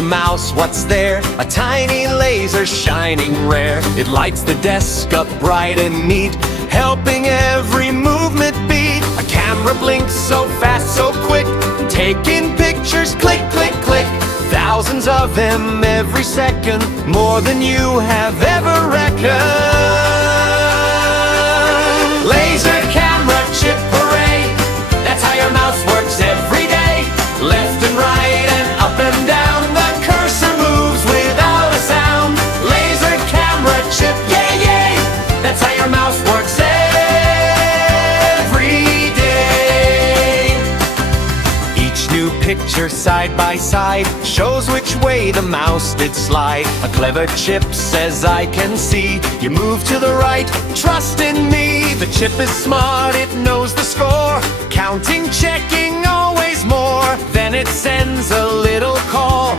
the mouse, what's there? A tiny laser shining rare. It lights the desk up bright and neat, helping every movement beat. A camera blinks so fast, so quick, taking pictures, click, click, click. Thousands of them every second, more than you have ever reckoned. Laser camera chip parade, that's how your mouse works every day. Left and right and up and down, the cursor moves without a sound. Laser camera chip, yay, yay, that's how your mouse works every day. Each new picture side by side shows which way the mouse did slide. A clever chip says, I can see you move to the right, trust in me. The chip is smart, it knows the score, counting, checking, always more. Then it sends a little call